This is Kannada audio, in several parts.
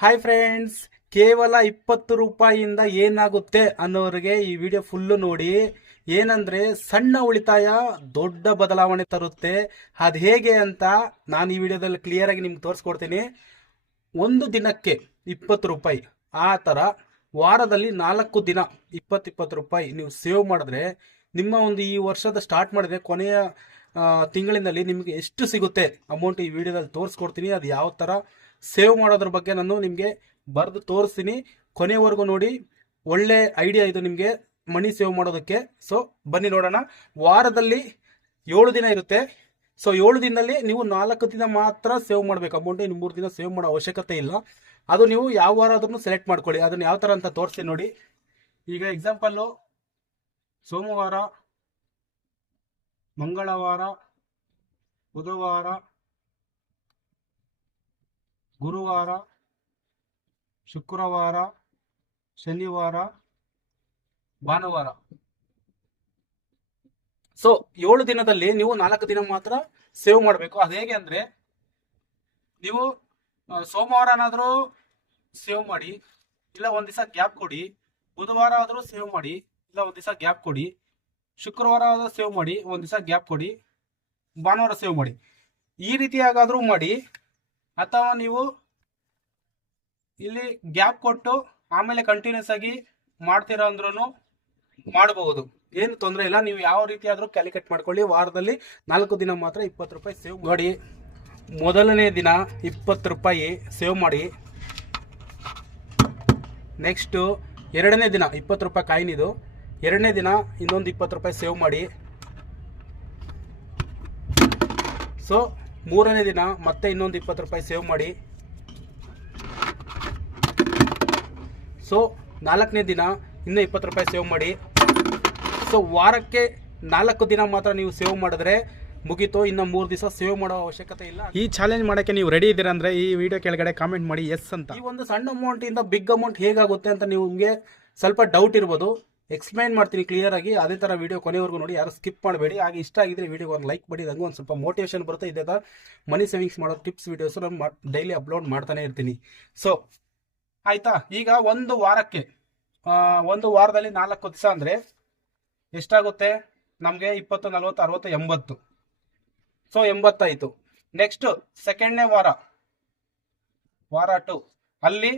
ಹಾಯ್ ಫ್ರೆಂಡ್ಸ್, ಕೇವಲ 20 ರೂಪಾಯಿಯಿಂದ ಏನಾಗುತ್ತೆ ಅನ್ನೋರಿಗೆ ಈ ವಿಡಿಯೋ ಫುಲ್ಲು ನೋಡಿ. ಏನಂದ್ರೆ ಸಣ್ಣ ಉಳಿತಾಯ ದೊಡ್ಡ ಬದಲಾವಣೆ ತರುತ್ತೆ. ಅದು ಹೇಗೆ ಅಂತ ನಾನು ಈ ವಿಡಿಯೋದಲ್ಲಿ ಕ್ಲಿಯರ್ ಆಗಿ ನಿಮ್ಗೆ ತೋರಿಸ್ಕೊಡ್ತೀನಿ. ಒಂದು ದಿನಕ್ಕೆ 20 ರೂಪಾಯಿ, ಆ ಥರ ವಾರದಲ್ಲಿ 4 ದಿನ 20 ರೂಪಾಯಿ ನೀವು ಸೇವ್ ಮಾಡಿದ್ರೆ ನಿಮ್ಮ ಒಂದು ಈ ವರ್ಷದ ಸ್ಟಾರ್ಟ್ ಮಾಡಿದ್ರೆ ಕೊನೆಯ ತಿಂಗಳಿನಲ್ಲಿ ನಿಮಗೆ ಎಷ್ಟು ಸಿಗುತ್ತೆ ಅಮೌಂಟ್ ಈ ವಿಡಿಯೋದಲ್ಲಿ ತೋರಿಸ್ಕೊಡ್ತೀನಿ. ಅದು ಯಾವ ಥರ ಸೇವ್ ಮಾಡೋದ್ರ ಬಗ್ಗೆ ನಾನು ನಿಮಗೆ ಬರೆದು ತೋರಿಸ್ತೀನಿ. ಕೊನೆವರೆಗೂ ನೋಡಿ, ಒಳ್ಳೆ ಐಡಿಯಾ ಇದು ನಿಮಗೆ ಮನಿ ಸೇವ್ ಮಾಡೋದಕ್ಕೆ. ಸೊ ಬನ್ನಿ ನೋಡೋಣ. ವಾರದಲ್ಲಿ 7 ದಿನ ಇರುತ್ತೆ. ಸೊ 7 ದಿನದಲ್ಲಿ ನೀವು 4 ದಿನ ಮಾತ್ರ ಸೇವ್ ಮಾಡಬೇಕು ಅಮೌಂಟ್. ಇನ್ನು 3 ದಿನ ಸೇವ್ ಮಾಡೋ ಅವಶ್ಯಕತೆ ಇಲ್ಲ. ಅದು ನೀವು ಯಾವ ವಾರ ಆದ್ರೂ ಸೆಲೆಕ್ಟ್ ಮಾಡ್ಕೊಳ್ಳಿ. ಅದನ್ನ ಯಾವ ಥರ ಅಂತ ತೋರಿಸ್ತೀನಿ ನೋಡಿ. ಈಗ ಎಕ್ಸಾಂಪಲ್ಲು, ಸೋಮವಾರ, ಮಂಗಳವಾರ, ಬುಧವಾರ, ಗುರುವಾರ, ಶುಕ್ರವಾರ, ಶನಿವಾರ, ಭಾನುವಾರ. ಸೊ 7 ದಿನದಲ್ಲಿ ನೀವು 4 ದಿನ ಮಾತ್ರ ಸೇವ್ ಮಾಡಬೇಕು. ಅದು ಹೇಗೆ ಅಂದ್ರೆ, ನೀವು ಸೋಮವಾರನಾದರೂ ಸೇವ್ ಮಾಡಿ, ಇಲ್ಲ ಒಂದು ದಿವಸ ಗ್ಯಾಪ್ ಕೊಡಿ. ಬುಧವಾರ ಆದರೂ ಸೇವ್ ಮಾಡಿ, ಇಲ್ಲ ಒಂದು ದಿವಸ ಗ್ಯಾಪ್ ಕೊಡಿ. ಶುಕ್ರವಾರ ಆದರೂ ಸೇವ್ ಮಾಡಿ, ಒಂದು ದಿವಸ ಗ್ಯಾಪ್ ಕೊಡಿ. ಭಾನುವಾರ ಸೇವ್ ಮಾಡಿ. ಈ ರೀತಿಯಾಗಾದರೂ ಮಾಡಿ. ಅಥವಾ ನೀವು ಇಲ್ಲಿ ಗ್ಯಾಪ್ ಕೊಟ್ಟು ಆಮೇಲೆ ಕಂಟಿನ್ಯೂಸ್ ಆಗಿ ಮಾಡ್ತೀರಾ ಅಂದ್ರೂ ಮಾಡಬಹುದು, ಏನು ತೊಂದರೆ ಇಲ್ಲ. ನೀವು ಯಾವ ರೀತಿ ಆದರೂ ಕ್ಯಾಲ್ಕುಲೇಟ್ ಮಾಡ್ಕೊಳ್ಳಿ. ವಾರದಲ್ಲಿ 4 ದಿನ ಮಾತ್ರ 20 ರೂಪಾಯಿ ಸೇವ್ ಮಾಡಿ. ಮೊದಲನೇ ದಿನ 20 ರೂಪಾಯಿ ಸೇವ್ ಮಾಡಿ. ನೆಕ್ಸ್ಟು ಎರಡನೇ ದಿನ 20 ರೂಪಾಯಿ ಕಾಯಿನ್ ಇದು. ಎರಡನೇ ದಿನ ಇನ್ನೊಂದು 20 ರೂಪಾಯಿ ಸೇವ್ ಮಾಡಿ. ಸೊ ಮೂರನೇ ದಿನ ಮತ್ತೆ ಇನ್ನೊಂದು 20 ರೂಪಾಯಿ ಸೇವ್ ಮಾಡಿ. ಸೊ ನಾಲ್ಕನೇ ದಿನ ಇನ್ನೂ 20 ರೂಪಾಯಿ ಸೇವ್ ಮಾಡಿ. ಸೊ ವಾರಕ್ಕೆ 4 ದಿನ ಮಾತ್ರ ನೀವು ಸೇವ್ ಮಾಡಿದ್ರೆ ಮುಗೀತು. ಇನ್ನು 3 ದಿವಸ ಸೇವ್ ಮಾಡೋ ಅವಶ್ಯಕತೆ ಇಲ್ಲ. ಈ ಚಾಲೆಂಜ್ ಮಾಡೋಕ್ಕೆ ನೀವು ರೆಡಿ ಇದ್ದೀರಾ ಅಂದರೆ ಈ ವಿಡಿಯೋ ಕೆಳಗಡೆ ಕಾಮೆಂಟ್ ಮಾಡಿ ಎಸ್ ಅಂತ. ಈ ಒಂದು ಸಣ್ಣ ಅಮೌಂಟಿಂದ ಬಿಗ್ ಅಮೌಂಟ್ ಹೇಗಾಗುತ್ತೆ ಅಂತ ನಿಮಗೆ ಸ್ವಲ್ಪ ಡೌಟ್ ಇರ್ಬೋದು. ಎಕ್ಸ್ಪ್ಲೈನ್ ಮಾಡ್ತೀನಿ ಕ್ಲಿಯರ್ ಆಗಿ. ಅದೇ ಥರ ವಿಡಿಯೋ ಕೊನೆವರೆಗೂ ನೋಡಿ, ಯಾರು ಸ್ಕಿಪ್ ಮಾಡಬೇಡಿ. ಹಾಗೆ ಇಷ್ಟ ಆಗಿದ್ರೆ ವಿಡಿಯೋ ಒಂದು ಲೈಕ್ ಮಾಡಿ. ನನಗೂ ಒಂದು ಸ್ವಲ್ಪ ಮೋಟಿವೇಶನ್ ಬರುತ್ತೆ. ಇದೇ ಥರ ಮನಿ ಸೇವಿಂಗ್ಸ್ ಮಾಡೋ ಟಿಪ್ಸ್ ವಿಡಿಯೋಸ್ ನಾನು ಡೈಲಿ ಅಪ್ಲೋಡ್ ಮಾಡ್ತಾನೆ ಇರ್ತೀನಿ. ಸೊ ಆಯಿತಾ. ಈಗ ಒಂದು ವಾರಕ್ಕೆ, ಒಂದು ವಾರದಲ್ಲಿ 4 ದಿವಸ ಅಂದರೆ ಎಷ್ಟಾಗುತ್ತೆ ನಮಗೆ? 20, 40, 60, 80. ಸೊ 80 ಆಯಿತು. ನೆಕ್ಸ್ಟ್ ಸೆಕೆಂಡ್ನೇ ವಾರ, ವಾರ 2, ಅಲ್ಲಿ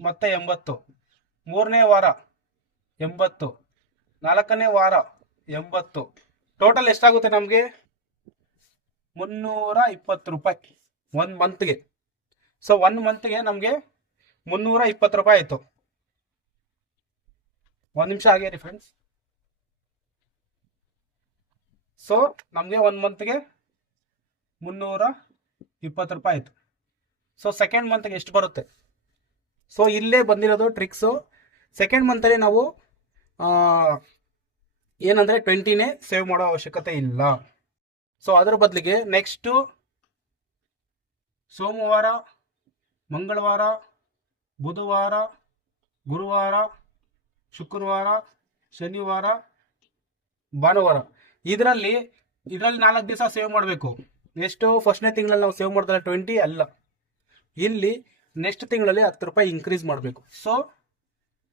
ಮತ್ತೆ 80. ಮೂರನೇ ವಾರ 80. ನಾಲ್ಕನೇ ವಾರ 80. ಟೋಟಲ್ ಎಷ್ಟಾಗುತ್ತೆ ನಮಗೆ? 320 ರೂಪಾಯಿ ಒಂದು ಮಂತ್ಗೆ. ಸೊ 1 ಮಂತ್ಗೆ ನಮಗೆ 320 ರೂಪಾಯಿ ಆಯಿತು. ಒಂದು ನಿಮಿಷ ಆಗೇರಿ ಫ್ರೆಂಡ್ಸ್. ಸೊ ನಮಗೆ 1 ಮಂತ್ಗೆ 320 ರೂಪಾಯಿ ಆಯಿತು. ಸೊ ಸೆಕೆಂಡ್ ಮಂತ್ಗೆ ಎಷ್ಟು ಬರುತ್ತೆ? ಸೊ ಇಲ್ಲೇ ಬಂದಿರೋದು ಟ್ರಿಕ್ಸು. ಸೆಕೆಂಡ್ ಮಂತಲ್ಲಿ ನಾವು ಏನಂದರೆ 20ನೇ ಸೇವ್ ಮಾಡೋ ಅವಶ್ಯಕತೆ ಇಲ್ಲ. ಸೊ ಅದರ ಬದಲಿಗೆ ನೆಕ್ಸ್ಟು ಸೋಮವಾರ, ಮಂಗಳವಾರ, ಬುಧವಾರ, ಗುರುವಾರ, ಶುಕ್ರವಾರ, ಶನಿವಾರ, ಭಾನುವಾರ, ಇದರಲ್ಲಿ 4 ದಿವಸ ಸೇವ್ ಮಾಡಬೇಕು. ಎಷ್ಟು? ಫಸ್ಟ್ನೇ ತಿಂಗಳಲ್ಲಿ ನಾವು ಸೇವ್ ಮಾಡಿದ್ರೆ 20 ಅಲ್ಲ, ಇಲ್ಲಿ ನೆಕ್ಸ್ಟ್ ತಿಂಗಳಲ್ಲಿ 10 ರೂಪಾಯಿ ಇನ್ಕ್ರೀಸ್ ಮಾಡಬೇಕು. ಸೊ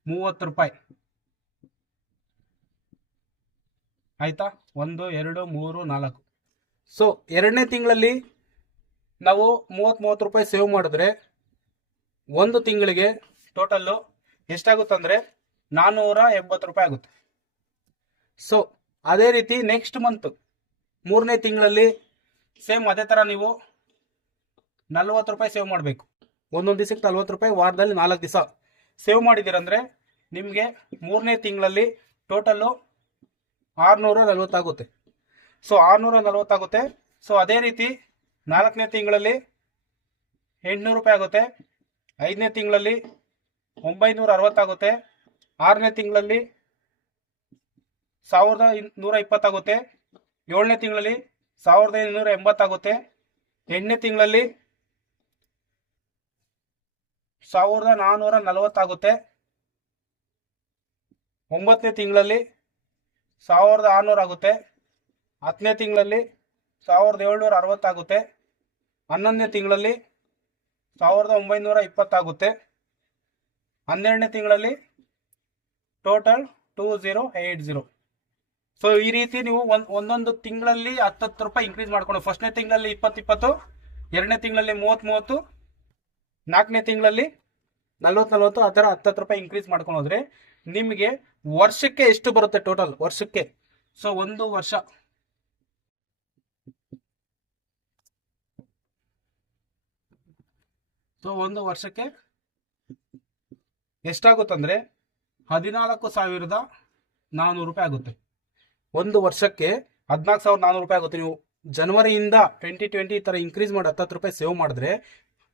30 ರೂಪಾಯಿ ಆಯ್ತಾ? 1, 2, 3, 4. ಸೊ ಎರಡನೇ ತಿಂಗಳಲ್ಲಿ ನಾವು 30 ರೂಪಾಯಿ ಸೇವ್ ಮಾಡಿದ್ರೆ ಒಂದು ತಿಂಗಳಿಗೆ ಟೋಟಲ್ಲು ಎಷ್ಟಾಗುತ್ತಂದರೆ 480 ರೂಪಾಯಿ ಆಗುತ್ತೆ. ಸೊ ಅದೇ ರೀತಿ ನೆಕ್ಸ್ಟ್ ಮಂತ್ ಮೂರನೇ ತಿಂಗಳಲ್ಲಿ ಸೇಮ್ ಅದೇ ಥರ ನೀವು 40 ರೂಪಾಯಿ ಸೇವ್ ಮಾಡಬೇಕು. ಒಂದೊಂದು ದಿವಸಕ್ಕೆ 40 ರೂಪಾಯಿ, ವಾರದಲ್ಲಿ 4 ದಿವಸ ಸೇವ್ ಮಾಡಿದ್ದೀರಂದರೆ ನಿಮಗೆ ಮೂರನೇ ತಿಂಗಳಲ್ಲಿ ಟೋಟಲ್ಲು 640 ಆಗುತ್ತೆ. ಸೊ 640 ಆಗುತ್ತೆ. ಸೊ ಅದೇ ರೀತಿ ನಾಲ್ಕನೇ ತಿಂಗಳಲ್ಲಿ 800 ರೂಪಾಯಿ ಆಗುತ್ತೆ. ಐದನೇ ತಿಂಗಳಲ್ಲಿ 960 ಆಗುತ್ತೆ. ಆರನೇ ತಿಂಗಳಲ್ಲಿ 1120 ಆಗುತ್ತೆ. ಏಳನೇ ತಿಂಗಳಲ್ಲಿ 1580 ಆಗುತ್ತೆ. ಎಂಟನೇ ತಿಂಗಳಲ್ಲಿ 1440 ಆಗುತ್ತೆ. ಒಂಬತ್ತನೇ ತಿಂಗಳಲ್ಲಿ 1600 ಆಗುತ್ತೆ. ಹತ್ತನೇ ತಿಂಗಳಲ್ಲಿ 1760 ಆಗುತ್ತೆ. 11ನೇ ತಿಂಗಳಲ್ಲಿ 1920 ಆಗುತ್ತೆ. 12ನೇ ತಿಂಗಳಲ್ಲಿ ಟೋಟಲ್ 2080. ಸೊ ಈ ರೀತಿ ನೀವು ಒಂದೊಂದು ತಿಂಗಳಲ್ಲಿ 10 ರೂಪಾಯಿ ಇನ್ಕ್ರೀಸ್ ಮಾಡ್ಕೊಂಡು, ಫಸ್ಟ್ನೇ ತಿಂಗಳಲ್ಲಿ 20, 2ನೇ ತಿಂಗಳಲ್ಲಿ 30, 4ನೇ ತಿಂಗಳಲ್ಲಿ 40, ಆ ಥರ 10 ರೂಪಾಯಿ ಇನ್ಕ್ರೀಸ್ ಮಾಡ್ಕೊಂಡು ಹೋದ್ರೆ ನಿಮಗೆ ವರ್ಷಕ್ಕೆ ಎಷ್ಟು ಬರುತ್ತೆ ಟೋಟಲ್ ವರ್ಷಕ್ಕೆ? ಸೊ ಒಂದು ವರ್ಷಕ್ಕೆ ಎಷ್ಟಾಗುತ್ತಂದ್ರೆ 14,400 ರೂಪಾಯಿ ಆಗುತ್ತೆ. ಒಂದು ವರ್ಷಕ್ಕೆ 14,400 ರೂಪಾಯಿ ಆಗುತ್ತೆ. ನೀವು ಜನವರಿಯಿಂದ 2020 ಈ ಥರ ಇನ್ಕ್ರೀಸ್ ಮಾಡಿ 10 ರೂಪಾಯಿ ಸೇವ್ ಮಾಡಿದ್ರೆ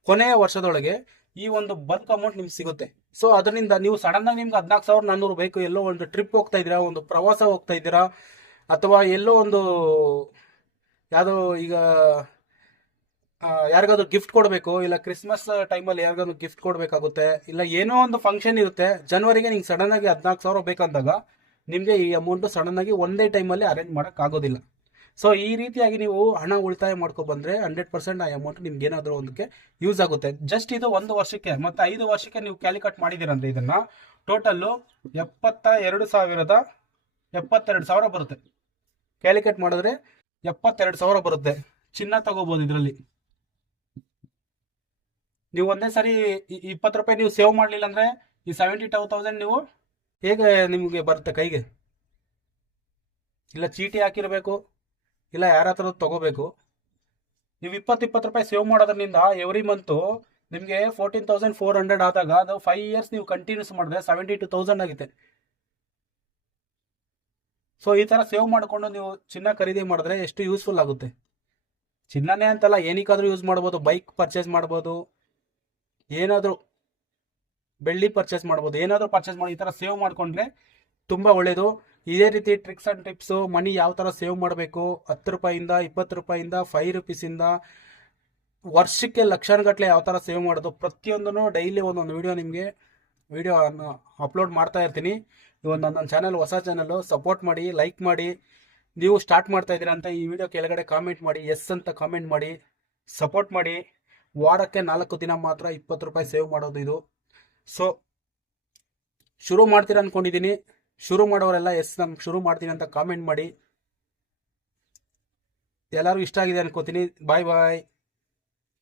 ಕೊನೆಯ ವರ್ಷದೊಳಗೆ ಈ ಒಂದು ಬಲ್ಕ್ ಅಮೌಂಟ್ ನಿಮ್ಗೆ ಸಿಗುತ್ತೆ. ಸೊ ಅದರಿಂದ ನೀವು ಸಡನ್ ಆಗಿ ನಿಮ್ಗೆ 14,400 ಬೇಕು, ಎಲ್ಲೋ ಒಂದು ಟ್ರಿಪ್ ಹೋಗ್ತಾ ಇದ್ದೀರಾ, ಒಂದು ಪ್ರವಾಸ ಹೋಗ್ತಾ ಇದ್ದೀರಾ, ಅಥವಾ ಎಲ್ಲೋ ಒಂದು ಯಾವುದೋ ಈಗ ಯಾರಿಗಾದ್ರು ಗಿಫ್ಟ್ ಕೊಡಬೇಕು, ಇಲ್ಲ ಕ್ರಿಸ್ಮಸ್ ಟೈಮಲ್ಲಿ ಯಾರಿಗಾದ್ರು ಗಿಫ್ಟ್ ಕೊಡಬೇಕಾಗುತ್ತೆ, ಇಲ್ಲ ಏನೋ ಒಂದು ಫಂಕ್ಷನ್ ಇರುತ್ತೆ ಜನವರಿಗೆ, ನಿಮ್ಗೆ ಸಡನ್ ಆಗಿ 14,000 ಬೇಕಂದಾಗ ನಿಮಗೆ ಈ ಅಮೌಂಟು ಸಡನ್ ಆಗಿ ಒಂದೇ ಟೈಮಲ್ಲಿ ಅರೇಂಜ್ ಮಾಡೋಕ್ಕಾಗೋದಿಲ್ಲ. ಸೊ ಈ ರೀತಿಯಾಗಿ ನೀವು ಹಣ ಉಳಿತಾಯ ಮಾಡ್ಕೊ ಬಂದರೆ 100% ಆ ಅಮೌಂಟ್ ನಿಮ್ಗೆ ಏನಾದರೂ ಒಂದಕ್ಕೆ ಯೂಸ್ ಆಗುತ್ತೆ. ಜಸ್ಟ್ ಇದು 1 ವರ್ಷಕ್ಕೆ ಮತ್ತು 5 ವರ್ಷಕ್ಕೆ ನೀವು ಕ್ಯಾಲ್ಕುಲೇಟ್ ಮಾಡಿದ್ದೀರಂದ್ರೆ ಇದನ್ನು ಟೋಟಲ್ಲು 72,000 ಬರುತ್ತೆ. ಕ್ಯಾಲ್ಕುಲೇಟ್ ಮಾಡಿದ್ರೆ 72,000 ಬರುತ್ತೆ. ಚಿನ್ನ ತಗೋಬೋದು ಇದರಲ್ಲಿ. ನೀವು ಒಂದೇ ಸರಿ 20 ರೂಪಾಯಿ ನೀವು ಸೇವ್ ಮಾಡಲಿಲ್ಲ ಅಂದರೆ ಈ 72,000 ನೀವು ಹೇಗೆ ನಿಮಗೆ ಬರುತ್ತೆ ಕೈಗೆ? ಇಲ್ಲ ಚೀಟಿ ಹಾಕಿರಬೇಕು, ಇಲ್ಲ ಯಾರ ಹತ್ರ ತಗೋಬೇಕು. ನೀವು 20 ರೂಪಾಯಿ ಸೇವ್ ಮಾಡೋದ್ರಿಂದ ಎವ್ರಿ ಮಂತು ನಿಮಗೆ 14,400 ಆದಾಗ ಅದು 5 ಇಯರ್ಸ್ ನೀವು ಕಂಟಿನ್ಯೂಸ್ ಮಾಡಿದ್ರೆ 72,000 ಆಗುತ್ತೆ. ಸೊ ಈ ಥರ ಸೇವ್ ಮಾಡಿಕೊಂಡು ನೀವು ಚಿನ್ನ ಖರೀದಿ ಮಾಡಿದ್ರೆ ಎಷ್ಟು ಯೂಸ್ಫುಲ್ ಆಗುತ್ತೆ. ಚಿನ್ನನೇ ಅಂತಲ್ಲ, ಏನಕ್ಕಾದ್ರೂ ಯೂಸ್ ಮಾಡ್ಬೋದು. ಬೈಕ್ ಪರ್ಚೇಸ್ ಮಾಡ್ಬೋದು, ಏನಾದರೂ ಬೆಳ್ಳಿ ಪರ್ಚೇಸ್ ಮಾಡ್ಬೋದು, ಏನಾದರೂ ಪರ್ಚೇಸ್ ಮಾಡಿ ಈ ಥರ ಸೇವ್ ಮಾಡಿಕೊಂಡ್ರೆ ತುಂಬ ಒಳ್ಳೆಯದು. ಇದೇ ರೀತಿ ಟ್ರಿಕ್ಸ್ ಆ್ಯಂಡ್ ಟಿಪ್ಸು, ಮನಿ ಯಾವ ಥರ ಸೇವ್ ಮಾಡಬೇಕು, 10 ರೂಪಾಯಿಂದ 20 ರೂಪಾಯಿಂದ 5 ರೂಪೀಸಿಂದ ವರ್ಷಕ್ಕೆ ಲಕ್ಷಾನುಗಟ್ಟಲೆ ಯಾವ ಥರ ಸೇವ್ ಮಾಡೋದು, ಪ್ರತಿಯೊಂದೂ ಡೈಲಿ ಒಂದೊಂದು ವಿಡಿಯೋ ಅಪ್ಲೋಡ್ ಮಾಡ್ತಾ ಇರ್ತೀನಿ. ಇವತ್ತು ನನ್ನ ಚಾನಲ್ ಹೊಸ ಚಾನಲ್ಲು, ಸಪೋರ್ಟ್ ಮಾಡಿ, ಲೈಕ್ ಮಾಡಿ. ನೀವು ಸ್ಟಾರ್ಟ್ ಮಾಡ್ತಾ ಇದ್ದೀರಾ ಅಂತ ಈ ವಿಡಿಯೋ ಕೆಳಗಡೆ ಕಾಮೆಂಟ್ ಮಾಡಿ, ಎಸ್ ಅಂತ ಕಾಮೆಂಟ್ ಮಾಡಿ, ಸಪೋರ್ಟ್ ಮಾಡಿ. ವಾರಕ್ಕೆ 4 ದಿನ ಮಾತ್ರ 20 ರೂಪಾಯಿ ಸೇವ್ ಮಾಡೋದು ಇದು. ಸೊ ಶುರು ಮಾಡ್ತೀರಾ ಅಂದ್ಕೊಂಡಿದ್ದೀನಿ. ಶುರು ಮಾಡೋರೆಲ್ಲ ಎಸ್ ನಾನು ಶುರು ಮಾಡ್ತೀನಿ ಅಂತ ಕಾಮೆಂಟ್ ಮಾಡಿ. ಎಲ್ಲರಿಗೂ ಇಷ್ಟ ಆಗಿದೆ ಅನ್ಕೋತೀನಿ. ಬಾಯ್ ಬಾಯ್.